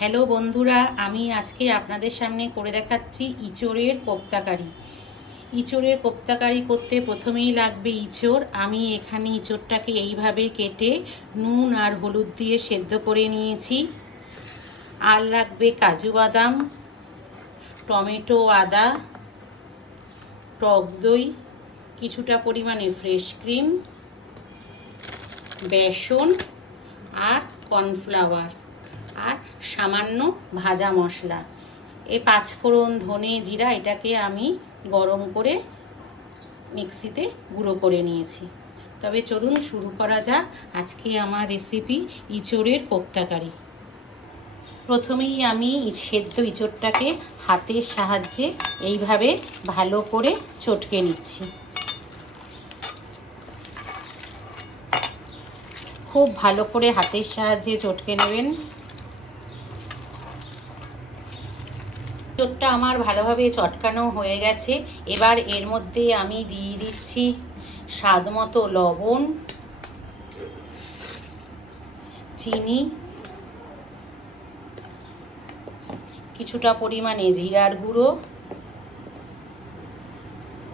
Hello বন্ধুরা, আমি আজকে আপনাদের সামনে করে দেখাচ্ছি ইঁচড়ের কোপ্তাকারি। ইঁচড়ের কোপ্তাকারি করতে প্রথমেই লাগবে ইঁচড়। আমি এখানে ইঁচড়টাকে এইভাবে কেটে নুন আর হলুদ দিয়ে সেদ্ধ করে নিয়েছি। আর লাগবে কাজু বাদাম, টমেটো, আদা, টক দই, কিছুটা পরিমাণে ফ্রেশ ক্রিম, বেসন আর কর্নফ্লাওয়ার আর সামান্য ভাজা মশলা। এই পাঁচফোড়ন, ধনে, জিরা এটাকে আমি গরম করে মিক্সিতে গুঁড়ো করে নিয়েছি। তবে চলুন শুরু করা যাক আজকে আমার রেসিপি ইঁচড়ের কোপ্তাকারি। প্রথমেই আমি সেদ্ধ ইঁচড়টাকে হাতের সাহায্যে এইভাবে ভালো করে চটকে নিচ্ছি। খুব ভালো করে হাতের সাহায্যে চটকে নেবেন। ইঁচড়টা আমার ভালোভাবে চটকানো হয়ে গেছে। এবার এর মধ্যে আমি দিয়ে দিচ্ছি স্বাদ মতো লবণ, চিনি, কিছুটা পরিমাণে জিরার গুঁড়ো,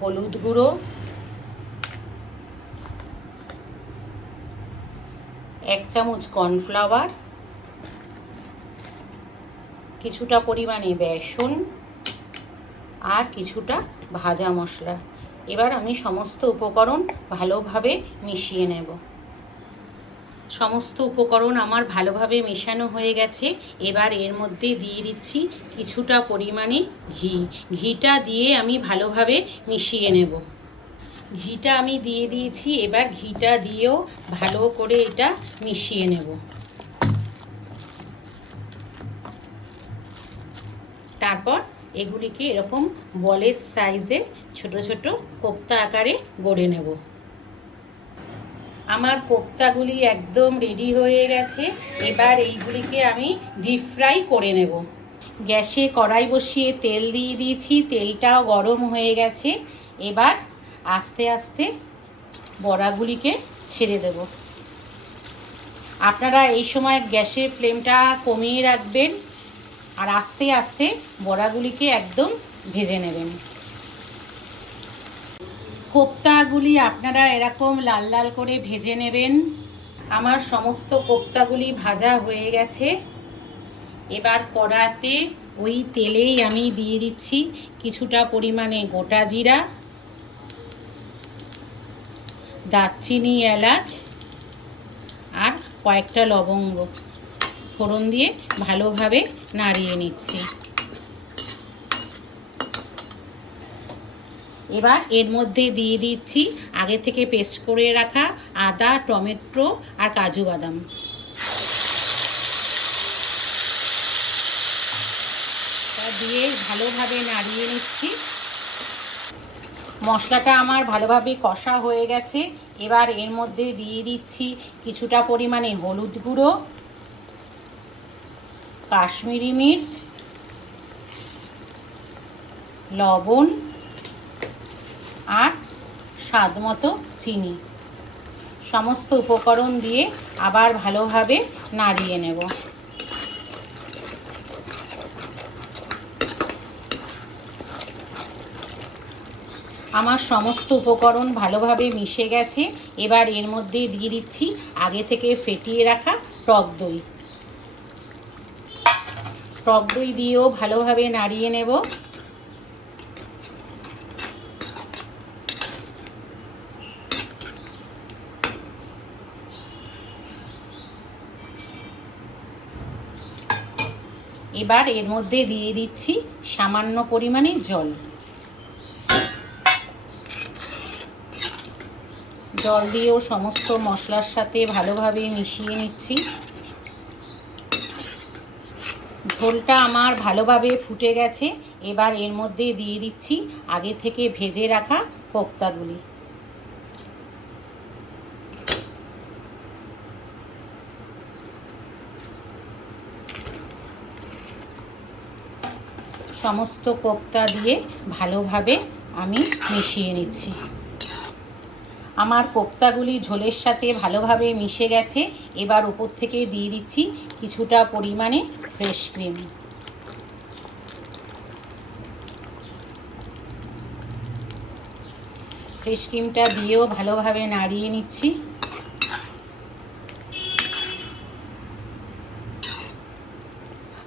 হলুদ গুঁড়ো, 1 চামচ কর্নফ্লাওয়ার, কিছুটা পরিমাণে বেসন আর কিছুটা ভাজা মশলা। এবার আমি সমস্ত উপকরণ ভালোভাবে মিশিয়ে নেব। সমস্ত উপকরণ আমার ভালোভাবে মেশানো হয়ে গেছে। এবার এর মধ্যে দিয়ে দিচ্ছি কিছুটা পরিমাণে ঘি। ঘিটা দিয়ে আমি ভালোভাবে মিশিয়ে নেব। ঘিটা আমি দিয়ে দিয়েছি। এবার ঘিটা দিয়েও ভালো করে এটা মিশিয়ে নেব। তারপর এগুলিকে এরকম বলের সাইজে ছোট ছোট কোপ্তা আকারে গড়ে নেব। আমার কোপ্তাগুলি একদম রেডি হয়ে গেছে। এবার এইগুলিকে আমি ডিপ ফ্রাই করে নেব। গ্যাসে কড়াই বসিয়ে তেল দিয়ে দিয়েছি। তেলটাও গরম হয়ে গেছে। এবার আস্তে আস্তে বড়াগুলিকে ছেড়ে দেব। আপনারা এই সময় গ্যাসের ফ্লেমটা কমিয়ে রাখবেন আর আস্তে আস্তে বড়াগুলিকে একদম ভেজে নেবেন। কোপ্তাগুলি আপনারা এরকম লাল লাল করে ভেজে নেবেন। আমার সমস্ত কোপ্তাগুলি ভাজা হয়ে গেছে। এবার কড়াতে ওই তেলেই আমি দিয়ে দিচ্ছি কিছুটা পরিমাণে গোটা জিরা, দারচিনি, এলাচ আর কয়েকটা লবঙ্গ ফোড়ন দিয়ে ভালোভাবে নাড়িয়ে নিচ্ছি। এবার এর মধ্যে দিয়ে দিচ্ছি আগে থেকে পেস্ট করে রাখা আদা, টমেটো আর কাজু বাদাম। দিয়ে ভালোভাবে নাড়িয়ে নিচ্ছি। মশলাটা আমার ভালোভাবে কষা হয়ে গেছে। এবার এর মধ্যে দিয়ে দিচ্ছি কিছুটা পরিমাণে হলুদ গুঁড়ো, কাশ্মীরি মির্চ, লবণ আর স্বাদ মতো চিনি। সমস্ত উপকরণ দিয়ে আবার ভালোভাবে নাড়িয়ে নেব। আমার সমস্ত উপকরণ ভালোভাবে মিশে গেছে। এবার এর মধ্যে দিয়ে দিচ্ছি আগে থেকে ফেটিয়ে রাখা টক দই। টক দই দিয়েও ভালোভাবে নাড়িয়ে নেব। এবার এর মধ্যে দিয়ে দিচ্ছি সামান্য পরিমাণে জল। জল দিয়েও সমস্ত মশলার সাথে ভালোভাবে মিশিয়ে নিচ্ছি। ঝোলটা আমার ভালোভাবে ফুটে গেছে। এবার এর মধ্যে দিয়ে দিচ্ছি আগে থেকে ভেজে রাখা কোপ্তাগুলি। সমস্ত কোপ্তা দিয়ে ভালোভাবে আমি মিশিয়ে নিচ্ছি। আমার কোপ্তাগুলি ঝোলের সাথে ভালোভাবে মিশে গেছে। এবার উপর থেকে দিয়ে দিচ্ছি কিছুটা পরিমাণে ফ্রেশ ক্রিম। ফ্রেশ ক্রিমটা দিয়েও ভালোভাবে নাড়িয়ে নিচ্ছি।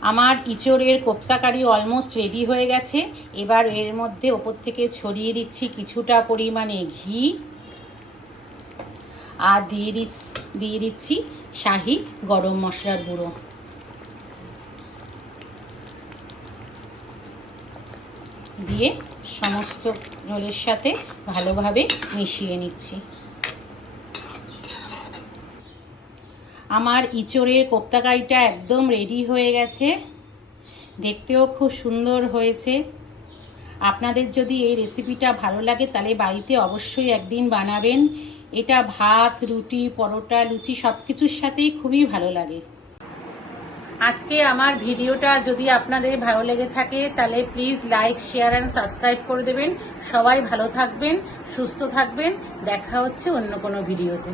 আমার ইঁচড়ের কোপ্তা কারি অলমোস্ট রেডি হয়ে গেছে। এবার এর মধ্যে ওপর থেকে ছড়িয়ে দিচ্ছি কিছুটা পরিমাণে ঘি আর দিয়ে দিচ্ছি শাহি গরম মশলার গুঁড়ো। দিয়ে সমস্ত ঝোলের সাথে ভালোভাবে মিশিয়ে নিচ্ছি। আমার ইঁচড়ের কোপ্তা কারিটা একদম রেডি হয়ে গেছে, দেখতেও খুব সুন্দর হয়েছে। আপনাদের যদি এই রেসিপিটা ভালো লাগে তাহলে বাড়িতে অবশ্যই একদিন বানাবেন। এটা ভাত, রুটি, পরোটা, লুচি সব কিছুর সাথেই খুবই ভালো লাগে। আজকে আমার ভিডিওটা যদি আপনাদের ভালো লেগে থাকে তাহলে please like, share and subscribe করে দেবেন। সবাই ভালো থাকবেন, সুস্থ থাকবেন। দেখা হচ্ছে অন্য কোনো ভিডিওতে।